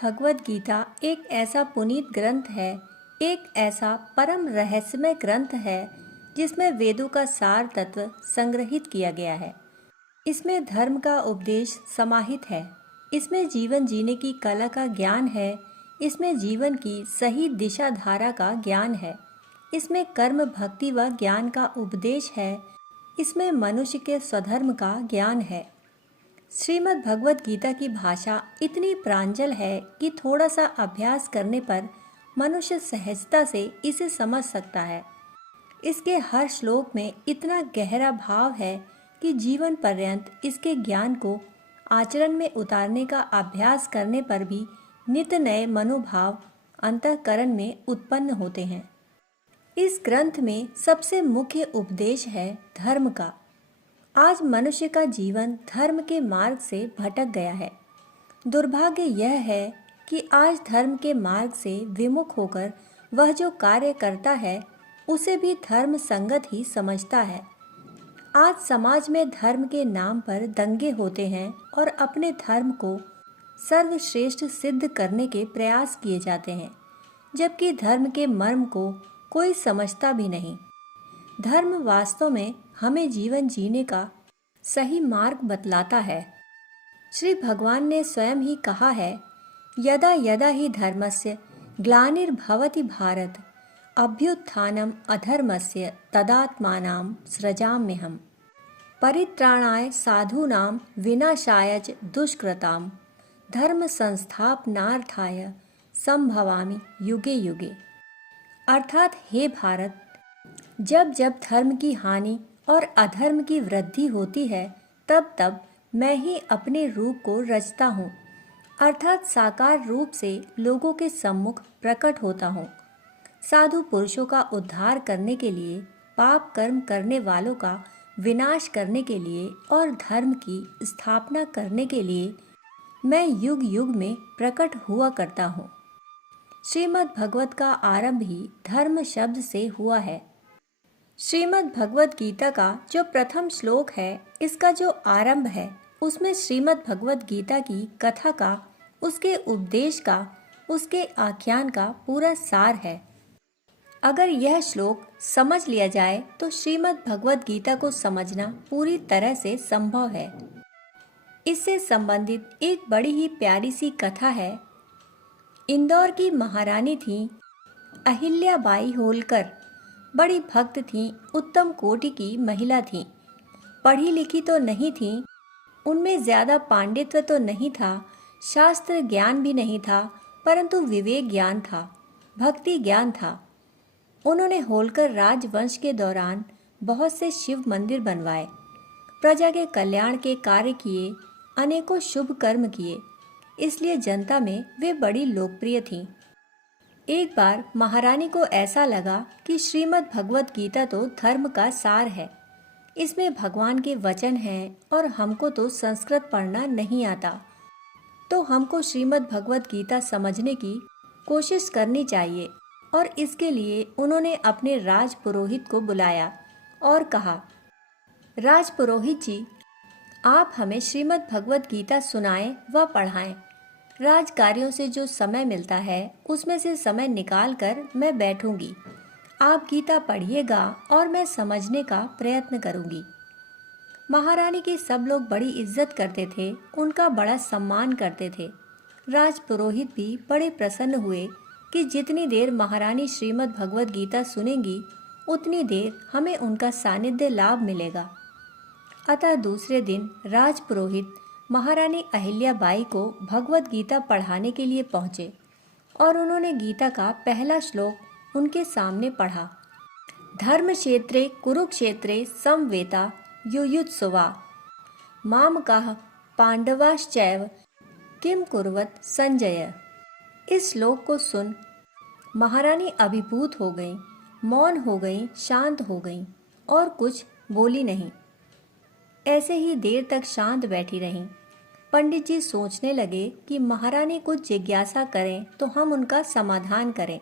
भगवत गीता एक ऐसा पुनीत ग्रंथ है, एक ऐसा परम रहस्यमय ग्रंथ है जिसमें वेदों का सार तत्व संग्रहित किया गया है। इसमें धर्म का उपदेश समाहित है, इसमें जीवन जीने की कला का ज्ञान है, इसमें जीवन की सही दिशा धारा का ज्ञान है, इसमें कर्म भक्ति व ज्ञान का उपदेश है, इसमें मनुष्य के स्वधर्म का ज्ञान है। श्रीमद् भगवत गीता की भाषा इतनी प्रांजल है कि थोड़ा सा अभ्यास करने पर मनुष्य सहजता से इसे समझ सकता है। इसके हर श्लोक में इतना गहरा भाव है कि जीवन पर्यंत इसके ज्ञान को आचरण में उतारने का अभ्यास करने पर भी नित नए मनोभाव अंतःकरण में उत्पन्न होते हैं। इस ग्रंथ में सबसे मुख्य उपदेश है धर्म का। आज मनुष्य का जीवन धर्म के मार्ग से भटक गया है। दुर्भाग्य यह है कि आज धर्म के मार्ग से विमुख होकर वह जो कार्य करता है उसे भी धर्म संगत ही समझता है। आज समाज में धर्म के नाम पर दंगे होते हैं और अपने धर्म को सर्वश्रेष्ठ सिद्ध करने के प्रयास किए जाते हैं, जबकि धर्म के मर्म को कोई समझता भी नहीं। धर्म वास्तव में हमें जीवन जीने का सही मार्ग बतलाता है। श्री भगवान ने स्वयं ही कहा है, यदा यदा ही धर्मस्य ग्लानिर्भवति भारत अभ्युत्थानम अधर्मस्य तदात्मानां सृजाम्यहम् परित्राणाय साधूनां विनाशाय च दुष्कृताम् धर्म संस्थापनार्थाय संभवामि युगे युगे। अर्थात हे भारत, जब जब धर्म की हानि और अधर्म की वृद्धि होती है तब तब मैं ही अपने रूप को रचता हूँ, अर्थात साकार रूप से लोगों के सम्मुख प्रकट होता हूँ। साधु पुरुषों का उद्धार करने के लिए, पाप कर्म करने वालों का विनाश करने के लिए और धर्म की स्थापना करने के लिए मैं युग युग में प्रकट हुआ करता हूँ। श्रीमद् भगवत का आरंभ ही धर्म शब्द से हुआ है। श्रीमद् भगवत गीता का जो प्रथम श्लोक है, इसका जो आरंभ है, उसमें श्रीमद् भगवत गीता की कथा का, उसके उपदेश का, उसके आख्यान का पूरा सार है। अगर यह श्लोक समझ लिया जाए तो श्रीमद् भगवत गीता को समझना पूरी तरह से संभव है। इससे संबंधित एक बड़ी ही प्यारी सी कथा है। इंदौर की महारानी थी अहिल्याबाई होलकर। बड़ी भक्त थीं, उत्तम कोटि की महिला थीं। पढ़ी लिखी तो नहीं थीं, उनमें ज़्यादा पांडित्य तो नहीं था, शास्त्र ज्ञान भी नहीं था, परंतु विवेक ज्ञान था, भक्ति ज्ञान था। उन्होंने होलकर राजवंश के दौरान बहुत से शिव मंदिर बनवाए, प्रजा के कल्याण के कार्य किए, अनेकों शुभ कर्म किए, इसलिए जनता में वे बड़ी लोकप्रिय थीं। एक बार महारानी को ऐसा लगा कि श्रीमद् भगवत गीता तो धर्म का सार है, इसमें भगवान के वचन हैं और हमको तो संस्कृत पढ़ना नहीं आता, तो हमको श्रीमद् भगवत गीता समझने की कोशिश करनी चाहिए। और इसके लिए उन्होंने अपने राज पुरोहित को बुलाया और कहा, राज पुरोहित जी, आप हमें श्रीमद् भगवत गीता सुनाएं व पढ़ाएं। राज कार्यों से जो समय मिलता है उसमें से समय निकाल कर मैं बैठूंगी। आप गीता पढ़िएगा और मैं समझने का प्रयत्न करूंगी। महारानी की सब लोग बड़ी इज्जत करते थे, उनका बड़ा सम्मान करते थे। राज पुरोहित भी बड़े प्रसन्न हुए कि जितनी देर महारानी श्रीमद् भगवत गीता सुनेंगी उतनी देर हमें उनका सानिध्य लाभ मिलेगा। अतः दूसरे दिन राज पुरोहित महारानी अहिल्याबाई को भगवत गीता पढ़ाने के लिए पहुँचे और उन्होंने गीता का पहला श्लोक उनके सामने पढ़ा। धर्म क्षेत्रे कुरुक्षेत्रे समवेता युयुत्सुवा मामकाः पांडवाश्चैव किम कुर्वत संजय। इस श्लोक को सुन महारानी अभिभूत हो गईं, मौन हो गईं, शांत हो गईं और कुछ बोली नहीं। ऐसे ही देर तक शांत बैठी रहीं। पंडित जी सोचने लगे कि महारानी कुछ जिज्ञासा करें तो हम उनका समाधान करें,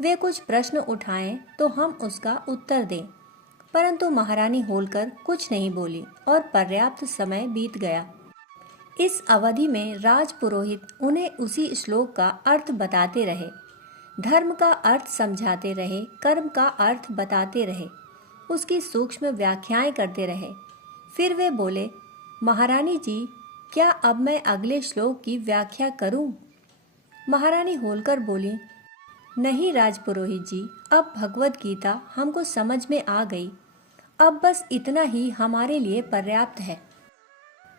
वे कुछ प्रश्न उठाएं तो हम उसका उत्तर दें, परंतु महारानी होलकर कुछ नहीं बोली और पर्याप्त समय बीत गया। इस अवधि में राजपुरोहित उन्हें उसी श्लोक का अर्थ बताते रहे, धर्म का अर्थ समझाते रहे, कर्म का अर्थ बताते रहे, उसकी सूक्ष्म व्याख्याएं करते रहे। फिर वे बोले, महारानी जी, क्या अब मैं अगले श्लोक की व्याख्या करूं? महारानी होलकर बोली, नहीं राजपुरोहित जी, अब भगवत गीता हमको समझ में आ गई, अब बस इतना ही हमारे लिए पर्याप्त है।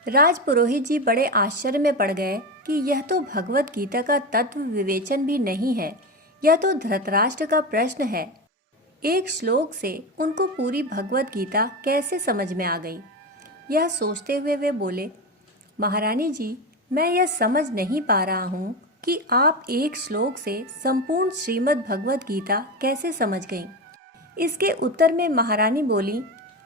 राजपुरोहित जी बड़े आश्चर्य में पड़ गए कि यह तो भगवत गीता का तत्व विवेचन भी नहीं है, यह तो धृतराष्ट्र का प्रश्न है। एक श्लोक से उनको पूरी भगवत गीता कैसे समझ में आ गई? यह सोचते हुए वे बोले, महारानी जी, मैं यह समझ नहीं पा रहा हूँ कि आप एक श्लोक से संपूर्ण श्रीमद् भगवत गीता कैसे समझ गईं? इसके उत्तर में महारानी बोली,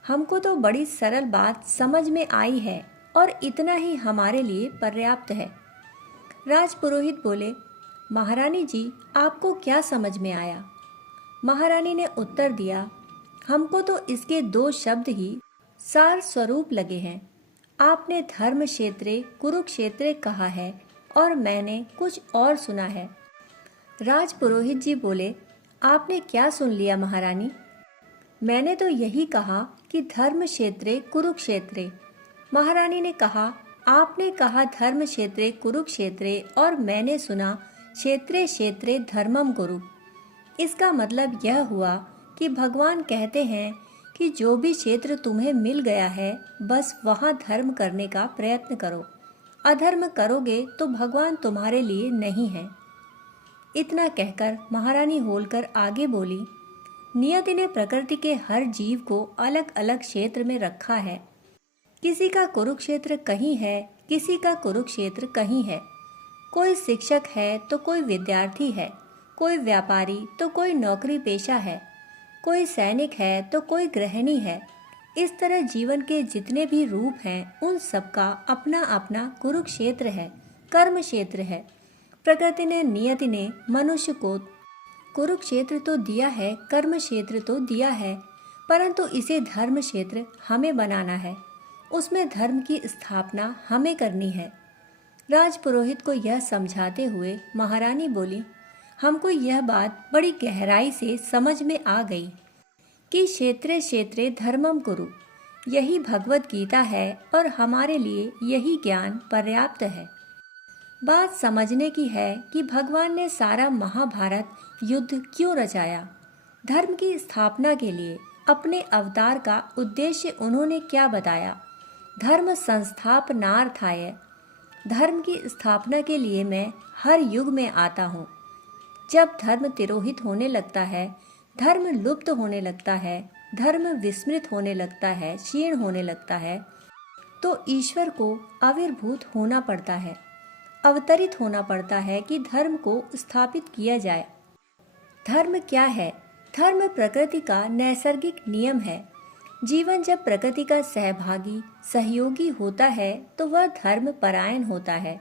हमको तो बड़ी सरल बात समझ में आई है और इतना ही हमारे लिए पर्याप्त है। राजपुरोहित बोले, महारानी जी, आपको क्या समझ में आया? महारानी ने उत्तर दिया, हमको तो इसके 2 शब्द ही सार स्वरूप लगे हैं। आपने धर्म क्षेत्रे कुरुक्षेत्रे कहा है और मैंने कुछ और सुना है। राजपुरोहित जी बोले, आपने क्या सुन लिया महारानी? मैंने तो यही कहा कि धर्म क्षेत्रे कुरुक्षेत्रे। महारानी ने कहा, आपने कहा धर्म क्षेत्रे कुरुक्षेत्रे और मैंने सुना क्षेत्रे क्षेत्रे धर्मम कुरु। इसका मतलब यह हुआ कि भगवान कहते हैं कि जो भी क्षेत्र तुम्हें मिल गया है, बस वहाँ धर्म करने का प्रयत्न करो। अधर्म करोगे तो भगवान तुम्हारे लिए नहीं है। इतना कहकर महारानी होलकर आगे बोली, नियति ने प्रकृति के हर जीव को अलग अलग क्षेत्र में रखा है। किसी का कुरुक्षेत्र कहीं है, किसी का कुरुक्षेत्र कहीं है। कोई शिक्षक है तो कोई विद्यार्थी है, कोई व्यापारी तो कोई नौकरी पेशा है, कोई सैनिक है तो कोई गृहिणी है। इस तरह जीवन के जितने भी रूप हैं, उन सबका अपना अपना कुरुक्षेत्र है, कर्म क्षेत्र है। प्रकृति ने, नियति ने मनुष्य को कुरुक्षेत्र तो दिया है, कर्म क्षेत्र तो दिया है, परंतु इसे धर्म क्षेत्र हमें बनाना है। उसमें धर्म की स्थापना हमें करनी है। राजपुरोहित को यह समझाते हुए महारानी बोली, हमको यह बात बड़ी गहराई से समझ में आ गई कि क्षेत्रे क्षेत्रे धर्मम कुरु, यही भगवत गीता है और हमारे लिए यही ज्ञान पर्याप्त है। बात समझने की है कि भगवान ने सारा महाभारत युद्ध क्यों रचाया। धर्म की स्थापना के लिए अपने अवतार का उद्देश्य उन्होंने क्या बताया। धर्म संस्थापनार्थाय, धर्म की स्थापना के लिए मैं हर युग में आता हूँ। जब धर्म तिरोहित होने लगता है, धर्म लुप्त होने लगता है, धर्म विस्मृत होने लगता है, क्षीण होने लगता है, तो ईश्वर को आविर्भूत होना पड़ता है, अवतरित होना पड़ता है कि धर्म को स्थापित किया जाए। धर्म क्या है? धर्म प्रकृति का नैसर्गिक नियम है। जीवन जब प्रकृति का सहभागी, सहयोगी होता है तो वह धर्म परायण होता है।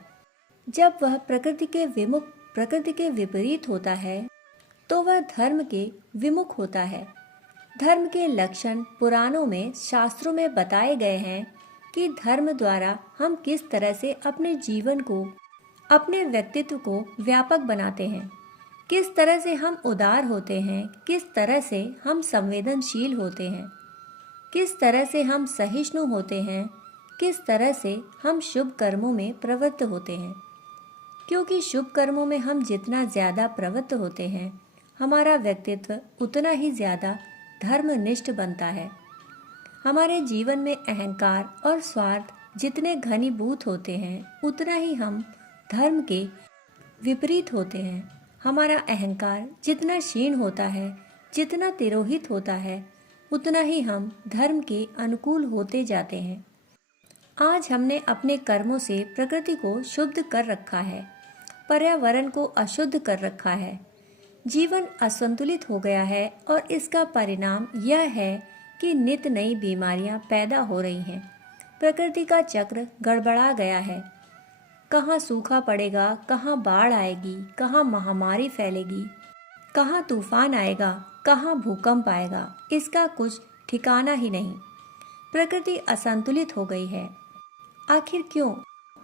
जब वह प्रकृति के विमुख, प्रकृति के विपरीत होता है तो वह धर्म के विमुख होता है। धर्म के लक्षण पुराणों में, शास्त्रों में बताए गए हैं कि धर्म द्वारा हम किस तरह से अपने जीवन को, अपने व्यक्तित्व को व्यापक बनाते हैं, किस तरह से हम उदार होते हैं, किस तरह से हम संवेदनशील होते हैं, किस तरह से हम सहिष्णु होते हैं, किस तरह से हम शुभ कर्मों में प्रवृत्त होते हैं। क्योंकि शुभ कर्मों में हम जितना ज़्यादा प्रवृत्त होते हैं, हमारा व्यक्तित्व उतना ही ज़्यादा धर्मनिष्ठ बनता है। हमारे जीवन में अहंकार और स्वार्थ जितने घनीभूत होते हैं, उतना ही हम धर्म के विपरीत होते हैं। हमारा अहंकार जितना क्षीण होता है, जितना तिरोहित होता है, उतना ही हम धर्म के अनुकूल होते जाते हैं। आज हमने अपने कर्मों से प्रकृति को शुद्ध कर रखा है, पर्यावरण को अशुद्ध कर रखा है। जीवन असंतुलित हो गया है और इसका परिणाम यह है कि नित नई बीमारियां पैदा हो रही हैं। प्रकृति का चक्र गड़बड़ा गया है। कहाँ सूखा पड़ेगा, कहाँ बाढ़ आएगी, कहाँ महामारी फैलेगी, कहाँ तूफान आएगा, कहाँ भूकंप आएगा, इसका कुछ ठिकाना ही नहीं। प्रकृति असंतुलित हो गई है। आखिर क्यों?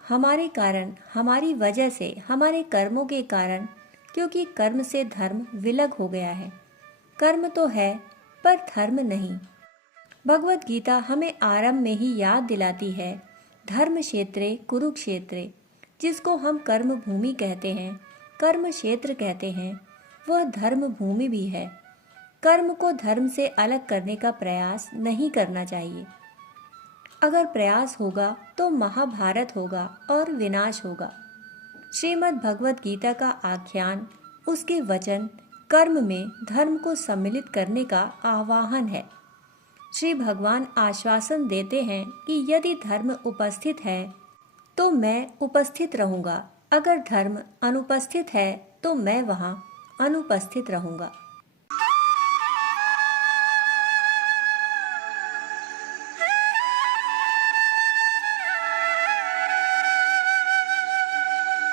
हमारे कारण, हमारी वजह से, हमारे कर्मों के कारण, क्योंकि कर्म से धर्म विलग हो गया है। कर्म तो है पर धर्म नहीं। भगवत गीता हमें आरंभ में ही याद दिलाती है, धर्म क्षेत्रे कुरुक्षेत्रे, जिसको हम कर्म भूमि कहते हैं, कर्म क्षेत्र कहते हैं, वह धर्म भूमि भी है। कर्म को धर्म से अलग करने का प्रयास नहीं करना चाहिए। अगर प्रयास होगा तो महाभारत होगा और विनाश होगा। श्रीमद् भगवत गीता का आख्यान, उसके वचन कर्म में धर्म को सम्मिलित करने का आह्वान है। श्री भगवान आश्वासन देते हैं कि यदि धर्म उपस्थित है तो मैं उपस्थित रहूंगा, अगर धर्म अनुपस्थित है तो मैं वहां अनुपस्थित रहूंगा।